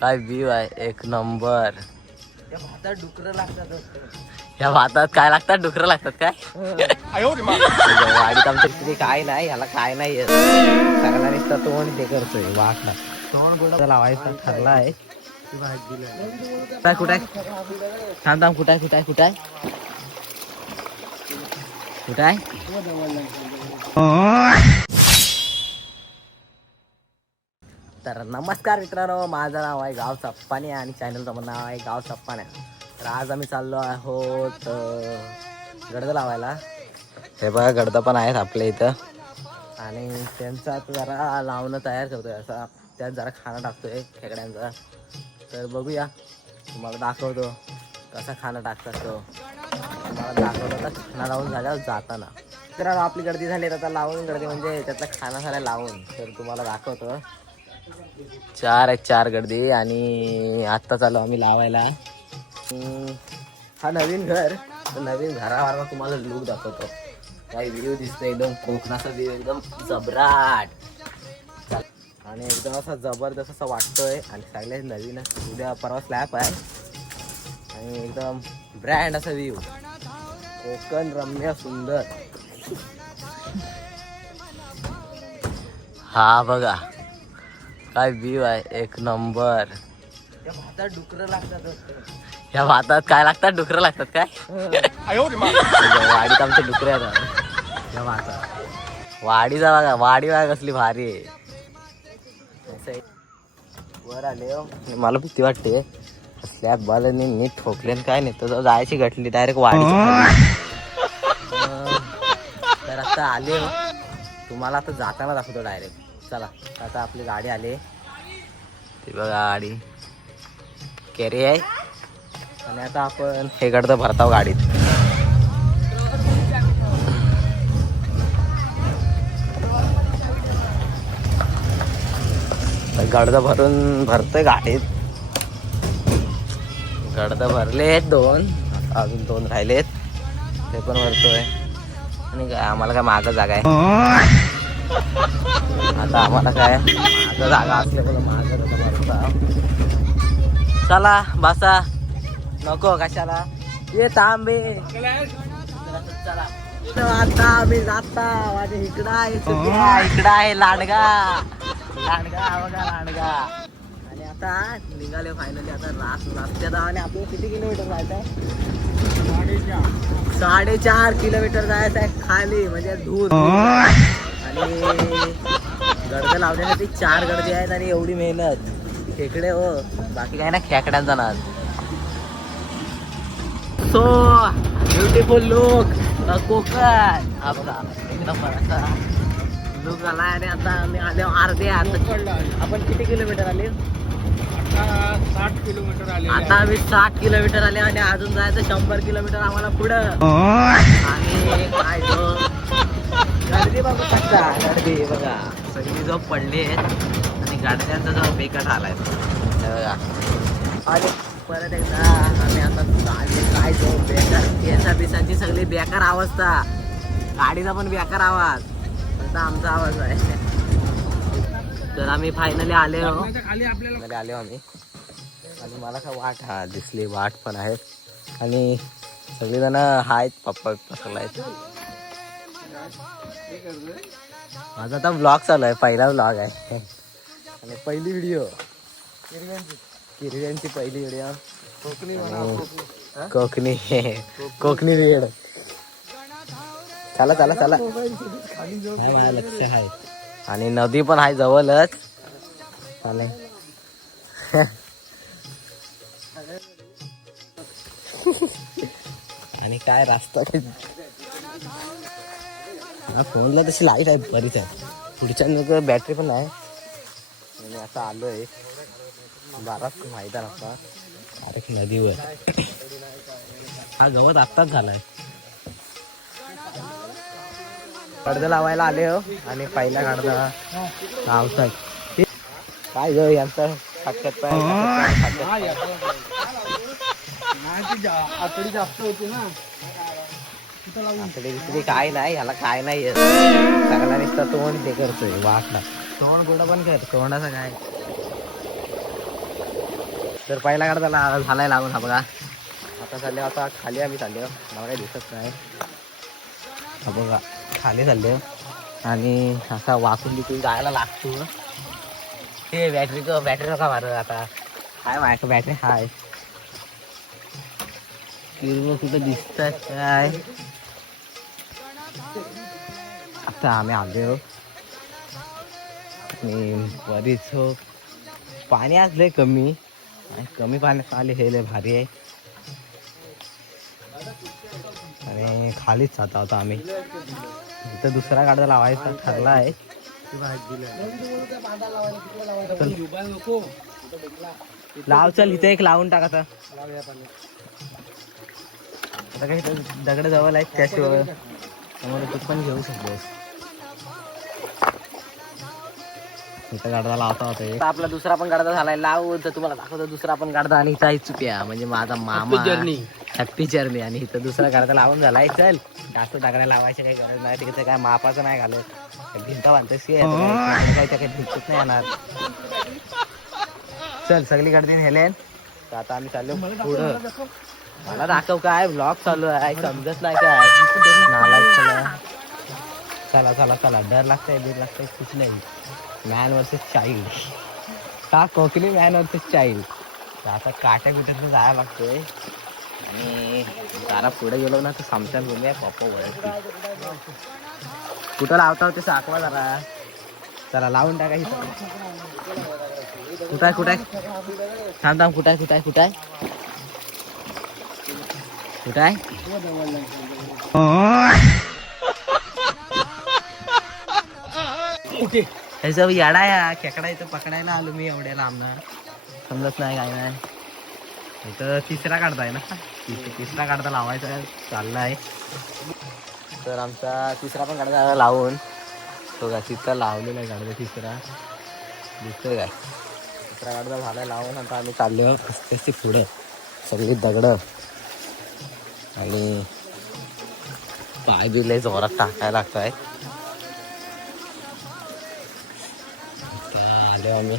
काय व्ह्यू आहे एक नंबर. त्या भातात डुकर लागतात. या भातात काय लागतात? डुकर लागतात काय? वाडीत आमच्या तिथे काय नाही, ह्याला काय नाही येत. सगळ्या नुसता तोंड हे करतोय वाटला. तोंड कुठं लावायचा ठरला आहे. कुठं कुठं थांब थांब कुठं कुठं कुठं कुठं आहे? तर नमस्कार मित्रांनो, माझं नाव आहे गाव सप्पाने आणि चॅनलचं पण नाव आहे गाव सप्पाने. तर आज आम्ही चाललो आहोत गडद लावायला. हे बघा गडद पण आहेत आपल्या इथं आणि त्यांचा आता जरा लावणं तयार करतोय. असा त्यात जरा खाणं टाकतोय खेकड्यांचा. तर बघूया, तुम्हाला दाखवतो कसा खाणं टाकतात तो. तुम्हाला दाखवतो तर खाणं लावून झाल्यावर जाताना. तर आपली गर्दी झाली आता लावून गर्दी म्हणजे त्यातला खाना झाला लावून. तर तुम्हाला दाखवतो. 4 गर्दी आणि आत्ता चालू आम्ही लावायला. हा नवीन घर, नवीन घरावर तुम्हाला लुक दाखवतो. काही व्ह्यू दिसतो एकदम कोकणाचा व्ह्यू, एकदम जबराट आणि एकदम असा जबरदस्त असा वाटतोय. आणि सगळे नवीन उद्या परवा स्लॅब आहे आणि एकदम ब्रँड असा व्ह्यू, कोकण रम्य सुंदर. हा बघा काय व्ह्यू आहे एक नंबर. त्या भातात डुकर लागतात. या भातात काय लागतात? डुकर लागतात काय? वाडीत आमच्या डुकरे आहेत या भातात. वाडीचा बघा, वाडी बघा कसली भारी आहे. वर आले मला भीती वाटते. स्लॅब बालांनी नीट ठोकले काय नाही तर जायची घटली डायरेक्ट वाडी. तर आता आले, तुम्हाला आता जाताना दाखवतो डायरेक्ट. चला आता आपली गाडी आली. ती बघा गाडी कॅरी आहे आणि आता आपण हे गडद भरताव गाडीत. गडद भरतोय गाडीत. गडद भरलेत 2, अजून 2 राहिलेत, ते पण भरतोय. आणि काय आम्हाला काय मागं जागा आहे आता. आम्हाला काय मागं जागा असल्यामुळे मागं भरता. चला बसा, नको कशाला ये तांबे. चला आता आम्ही जाता. माझ्या इकडं आहे इकडं आहे लांडगा. लांडगा बघा लांडगा. आणि आता निघाले फायनली. आता रस्त्यात आणि आपल्याला किती किलोमीटर जायचं आहे? 4.5 किलोमीटर जायचं आहे खाली, म्हणजे दूर. आणि गडद लावण्यासाठी 4 गर्दी आहेत आणि एवढी मेहनत. खेकडे हो, बाकी काय ना खेकड्यांचा नाद. सो ब्युटिफुल लुक कोकण आपला एकदम असा लुक झाला. आणि आता आम्ही आले अर्ध्यात. आपण किती किलोमीटर आले? 60 किलोमीटर आले. आता आम्ही 60 किलोमीटर आले आणि अजून जायचं 100 किलोमीटर आम्हाला पुढं. आणि काय गर्दी बघा, कच्चा गर्दी बघा, सगळी जो पडली आहेत आणि गाड्यांचा जो बेकार आलाय बघा. आणि परत एकदा आम्ही आता काय जो बेकार केसा बिसांची सगळी बेकार अवस्था. गाडीचा पण बेकार आवाज, आता आमचा आवाज आहे. तर आम्ही फायनली आले आले आम्ही. आणि मला काय वाट दिसली, वाट पण आहे आणि सगळेजण आहेत. पप्पा सगळं आहेत. माझा आता ब्लॉग चालू आहे, पहिला ब्लॉग आहे आणि पहिली व्हिडिओ किरव्यांची पहिली व्हिडिओ. कोकणी कोकणी वेळ. चला चला चला, माझ्या लक्ष आहे. आणि नदी पण आहे जवळच. चालेल आणि काय रस्ता फोनला तशी लाईट आहे बरीच आहे. पुढच्या बॅटरी पण आहे. आणि आता आलोय बारात मैदान असता डायरेक्ट नदीवर. हा गवत आत्ताच झालाय. गडद लावायला आले हो आणि पहिला गडदा गावतात. काय ग यांचा साक्षात आतडी जास्त होती ना. आतडी काय नाही, ह्याला काय नाही येत. सगळ्या नुसता तोंड हे करतोय वाटला. तोंड गोडा पण कर, तोंडाचा काय तर पहिला गाडा झालाय लावून हा बघा. आता चालले आता खाली आम्ही चाललो, मला काही दिसत नाही. हा बघा खाली चाललो आणि असा वाकून तिथून जायला लागतो. ते बॅटरी नका मार आता. हाय माझ्या बॅटरी हाय. किरव कुठं दिसतात काय. आता आम्ही आलो आणि बरीच पाणी असलंय कमी आणि कमी पाण्यात आले हे लय भारी आहे. आणि खालीच जातो आता आम्ही. इथं दुसरा गाडा लावायचा ठरला आहे. लाव चल इथे एक लावून टाक आता. आता काही दगड जवळ आहेत त्याशिवाय त्यामुळे तू पण घेऊ शकतोस. इथं गाडा लावता होता. आता आपला दुसरा पण गाडा झालाय लावून, तर तुम्हाला दाखवतो दुसरा पण गाडा. आणि इथं चुप्या म्हणजे माझा मामा हॅप्पी जर्नी. आणि इथं दुसरा गाडा लावून झालाय. चल जास्त दगड्या लावायची काही गरज नाही. तिकडे काय मापाचं नाही घालत. भिंता बांधतेस की काही भिंतच नाही येणार. चल सगळी गाडी नेले. तर आता आम्ही चाललो पुढं. मला दाखव काय ब्लॉग चालू आहे समजत नाही काय. चला चला चला. डर लागतंय कुछ नाही. Man versus child. का कोकणी मॅन वर्सेस चाइल्ड. आता काट्या कुठे जायला लागतोय. आणि जरा पुढे गेलो ना तर समशान भूमी आहे. पप्पा वळती कुठं लावता होते साकवा जरा. चला लावून टाका. कुठं आहे थांब थांब. कुठं आहे ह्याचा याडा या खेकडा इथं पकडायला आलो मी एवढ्या लांबणार. समजत नाही काय नाही. इथं तिसरा काढताय ना. तिसरा काढता लावायचा चाललाय. तर आमचा तिसरा पण काढता लावून तो का तिथं लावलेला आहे गाडीचा तिसरा. दिसतोय काय. तिसरा गाडा झालाय लावून. आता आम्ही चाललो कशी पुढं. सगळी दगड आणि पाय बिले जोरात टाकायला लागतोय. आलो आम्ही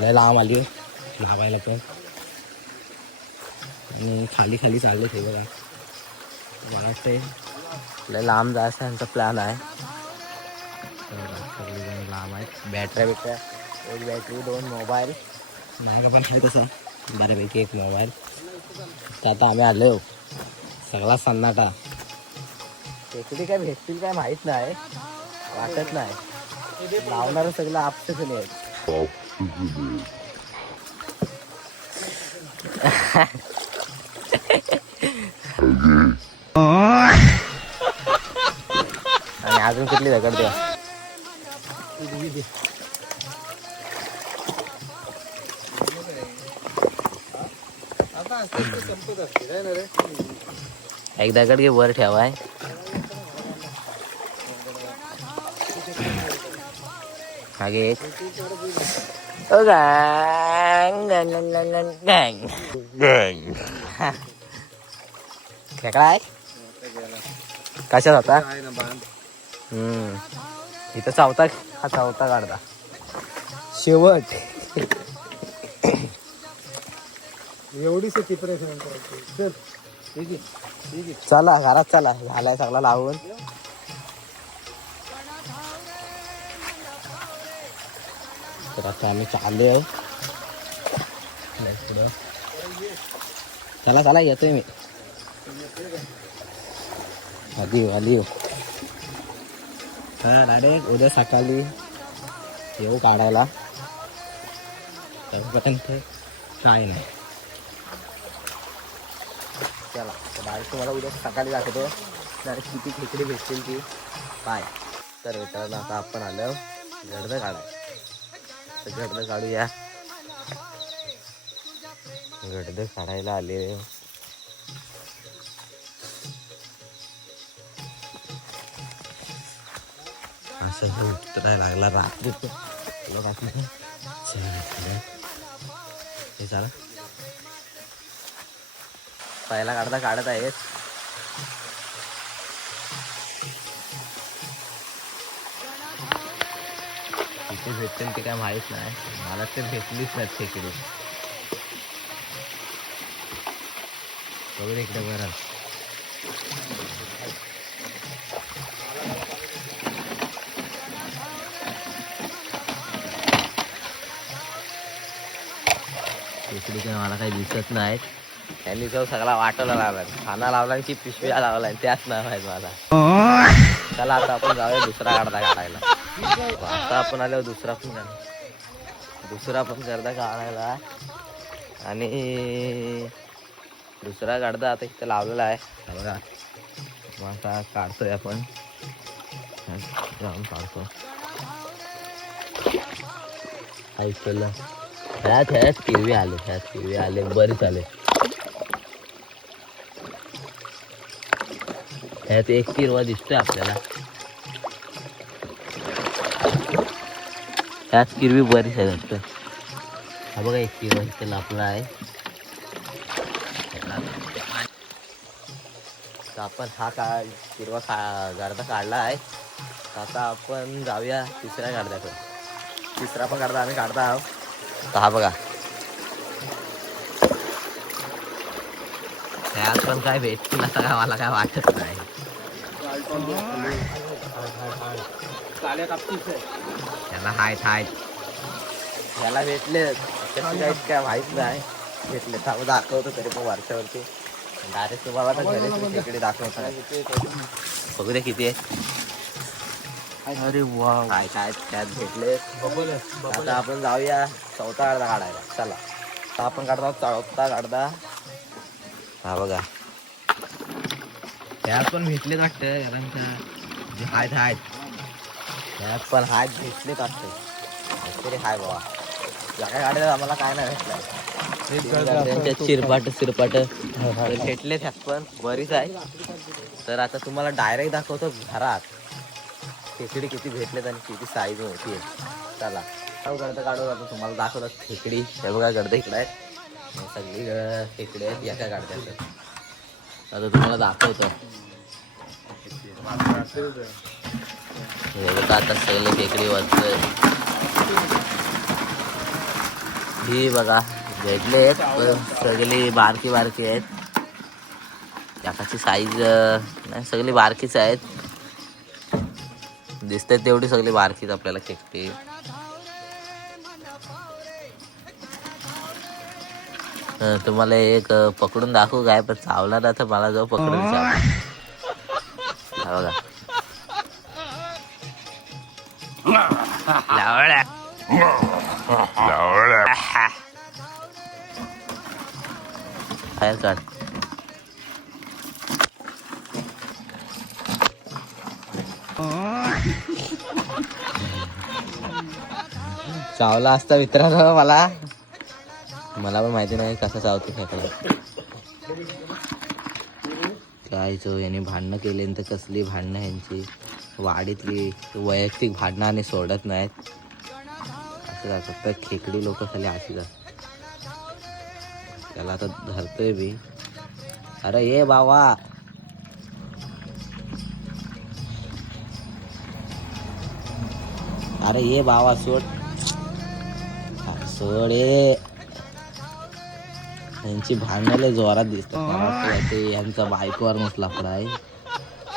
लय लांब आली लावायला पण. आणि खाली चालले ते बघा. मला वाटतंय लय लांब जायचं यांचा प्लॅन आहे. सगळेजण लांब आहेत. बॅटऱ्या एक बॅटरी 2 मोबाईल नाही का पण आहे तसं बऱ्यापैकी 1 मोबाईल. तर आता आम्ही आलो सगळा सन्नाटा. टेकडी काय भेटतील काय माहीत नाही. वाटत नाही. लावणारं सगळं आपसच नाही. आणि अजून कुठली दगड द्या. एक दगड घे वर ठेवाय. आगे एक खेकडा आहे. कशात होता. इथं चौथा काढता शेवट. एवढी चला घरात चला. झालाय सगळा लावून. तर आता आम्ही चाललो पुढं. चला येतोय मी. आली डायरेक्ट उद्या सकाळी येऊ काढायला. त्यापर्यंत काय नाही. चला डायरेक्ट तुम्हाला उद्या सकाळी दाखवतो डायरेक्ट किती खेकडी भेटतील की काय. तर मित्रांनो आता आपण आलो गडदं काढाय. तर गडदं काढूया. गडदं काढायला आले. असं उतरायला लागला रात्री. हे चला पहिला काढत आहेत. किती भेटतील ते काय माहित नाही. मला ते भेटलीच नाही खेकडी. बघू दे इकडे बरं. इकडे काय मला काही दिसत नाहीत. त्यांनी तो सगळा वाटोला लावलाय, खाना लावलाय की पिशव्या लावलाय, त्याच नाही माहित मला. चला आता आपण जाऊया दुसरा अर्धा काढायला. आता आपण आल्यावर दुसरा पण अर्धा काढायला. आणि दुसरा गाडदा आता इथं लावलेला आहे बघा. मग आता काढतोय आपण, जाऊन काढतो. ऐकलं ह्यात किरवी आले बरेच आले. ह्यात एक किरवा दिसतोय आपल्याला. ह्यात किरवी बरीच आहे वाटतं. हा बघा एक किरवा इथे लापला आहे. आपण हा किरवा गाडदा काढला आहे. आता आपण जाऊया तिसऱ्या गाडद्याकडे. तिसरा पण गाडदा आम्ही काढता आहोत. तर हा बघा, त्यात पण काय भेटतील असं काय मला काय वाटत नाही. त्याला हायत याला भेटले काय माहित नाही. भेटले तर दाखवतो तरी पण वरच्यावरती. डायरेक्ट तुम्हाला तर घरी तिकडे दाखवतो. बघू दे किती आहे. अरे वा, काय त्यात भेटले. आता आपण जाऊया चौथा गाडदा काढायला. चला आता आपण काढतो चौथा गाडदा. हा बघा, त्यात पण भेटलेच वाटतं याला. हायत त्यात पण हायत भेटलेच वाटतं तरी. हाय बाबा, या काय गाड्या आम्हाला काय नाही भेटलं. चिरपाट भेटले त्यात पण बरीच आहे. तर आता तुम्हाला डायरेक्ट दाखवतो घरात खेकडी किती भेटलेत आणि किती साईज होती आहे. चला गडदा काढू. आता तुम्हाला दाखवतात खेकडी. हे बघा गडदा इकडे आहेत, सगळी खेकडी आहेत या काय गाडद्यात. आता तुम्हाला दाखवतो. हे बघा आता सगळे खेकडी वाजतोय. ही बघा भेटले आहेत पण सगळी बारकी आहेत. याची साईज नाही, सगळी बारकीच आहेत. दिसते तेवढी सगळी बारकीच आपल्याला खेकडी. तुम्हाला एक पकडून दाखवू काय, पण चावला ना तर मला जाऊ पकडून बघा. बाहेर काढ. चावला असता मित्रांनो मला पण माहिती नाही कसा चावतो खेकडा. काय यांनी भांडणं केले तर कसली भांडणं ह्यांची वाडीतली. वैयक्तिक भांडणं आणि सोडत नाहीत. असं जातात तर खेकडी लोक खाली आठी जातात. त्याला आता धरतोय बी. अरे ये बाबा, अरे ये बाबा सोड ये. यांची भांडणं जोरात दिसतात. मला वाटतं ते यांचा बायकोवर लफडा आहे.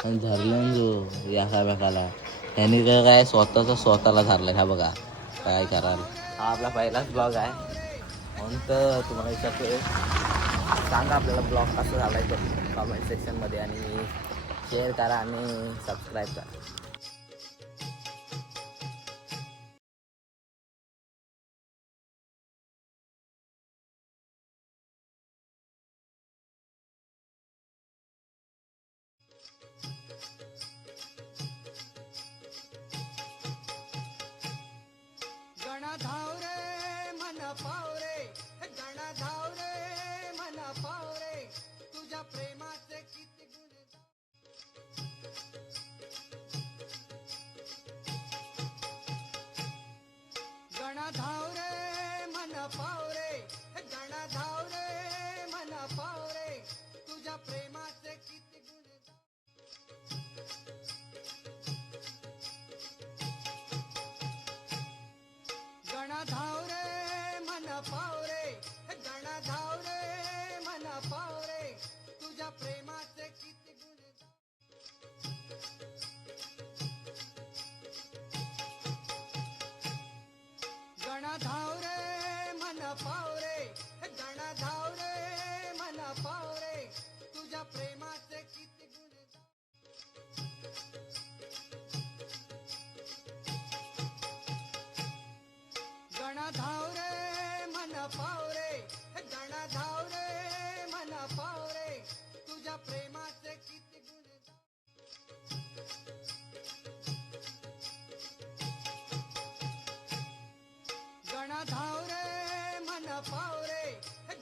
आणि धरलं जो या काव्याकाला यांनी काय स्वतःला धरलं. हा बघा काय कराल. हा आपला पहिलाच ब्लॉग आहे म्हणून तर तुम्हाला विचारतोय. सांगा आपल्याला ब्लॉग कसा झालाय कमेंट सेक्शनमध्ये. आणि शेअर करा आणि सबस्क्राईब करा. गणा धाव रे मन पावरे, गणा धाव रे मन पावरे, तुझ्या प्रेमाचे किती गुण. गणा धाव रे मन पावरे, गणा धाव रे मन पावरे, तुझ्या प्रेमाचे किती गुण. गणा धाव रे मन पावरे, गणा धाव रे मन पावरे, तुझ्या प्रेमाचे किती गुण गणा धाव रे मन पावरे गणा धाव रे मन पावरे तुझ्या प्रेमाचे किती गुण गणा धाव रे मन पावरे गणा धाव रे मन पावरे तुझ्या प्रेमाचे किती गुण गणा धाव रे मन पावरे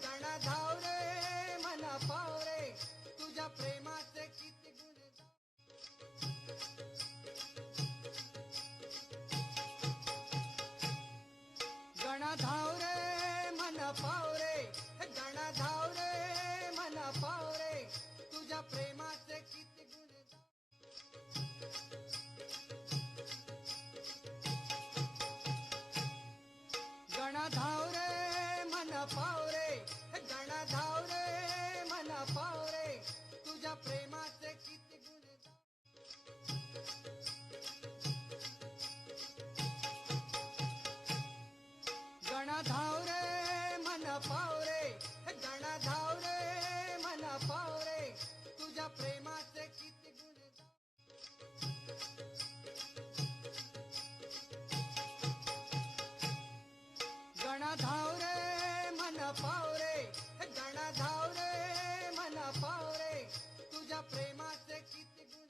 गणा धाव रे मन पावरे तुझ्या प्रेमाचे किती गुण गणा धाव रे मन पावरे गणा धाव रे मन पावरे तुझ्या प्रेमाचे किती गुण गणा धाव रे मन पावरे गणा धाव रे मन पावरे तुझ्या प्रेमाचे किती गुण गणा धाव रे मन पावरे गणा धाव रे मन पावरे तुझ्या प्रेमाचे किती गुण गणा धाव रे मन पावरे गणा धाव रे मन पावरे तुझ्या प्रेमाचे किती गुण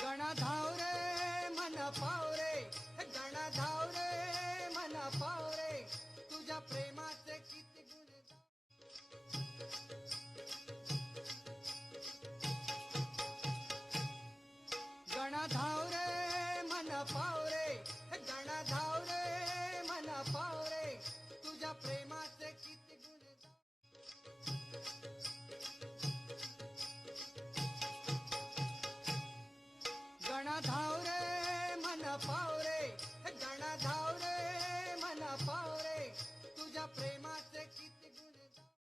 गणा धाव रे मन पावरे गणा धाव रे मन पावरे तुझ्या प्रेमाचे किती गुण गणा धाव रे मन पावरे गणा धाव रे मन पावरे तुझ्या प्रेमाचे किती गुण गणा धाव रे मन पावरे